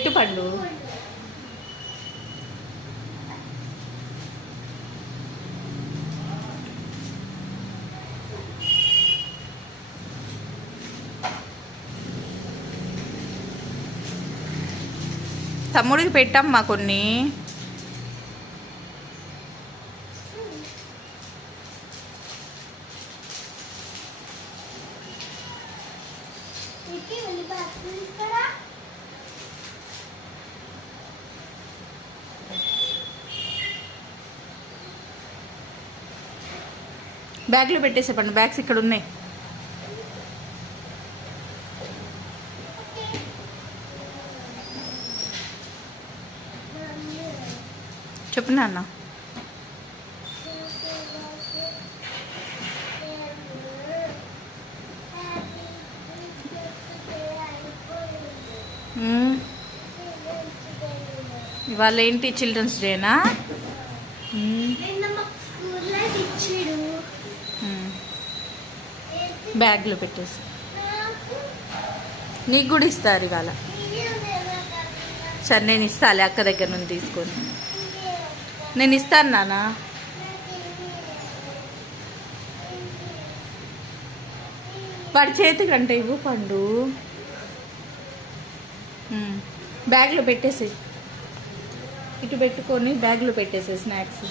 పెట్టు పండు. తమ్ముడికి పెట్టమ్మా కొన్ని. బ్యాగ్లో పెట్టేసే పండు. బ్యాగ్స్ ఇక్కడ ఉన్నాయి. చెప్పు నాన్న. ఇవాళ ఏంటి చిల్డ్రన్స్ డేనా? బ్యాగ్లో పెట్టేసి నీకు కూడా ఇస్తారు ఇవాళ. సరే నేను ఇస్తాలే అక్క దగ్గర నుండి తీసుకొని. నేను ఇస్తాను నాన్న. వాడి చేతికి అంటే ఇవ్వు పండు. బ్యాగ్లో పెట్టేసి ఇటు పెట్టుకొని బ్యాగ్లో పెట్టేసే స్నాక్స్.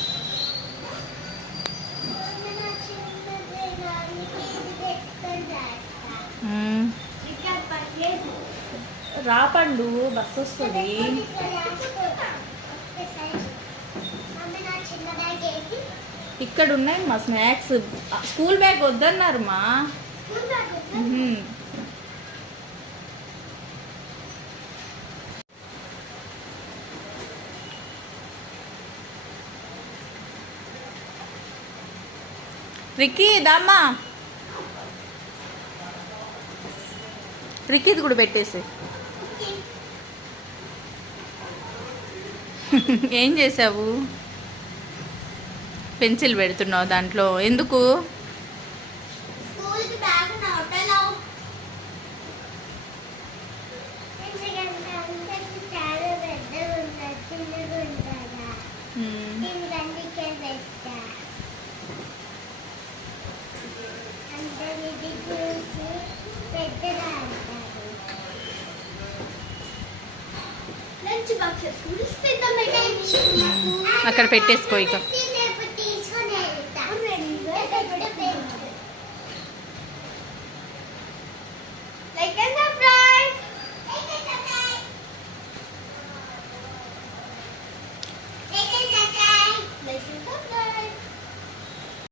రా పండు, బస్సు వస్తుంది. ఇక్కడ ఉన్నాయి మా స్నాక్స్. స్కూల్ బ్యాగ్ వద్దన్నారు మా. రిక్కీ దామ్మా. రిక్కీది కూడా పెట్టేసి. ఏం చేసావు? పెన్సిల్ పెడుతున్నావు దాంట్లో ఎందుకు? అక్కడ పెట్టేసుకో ఇక.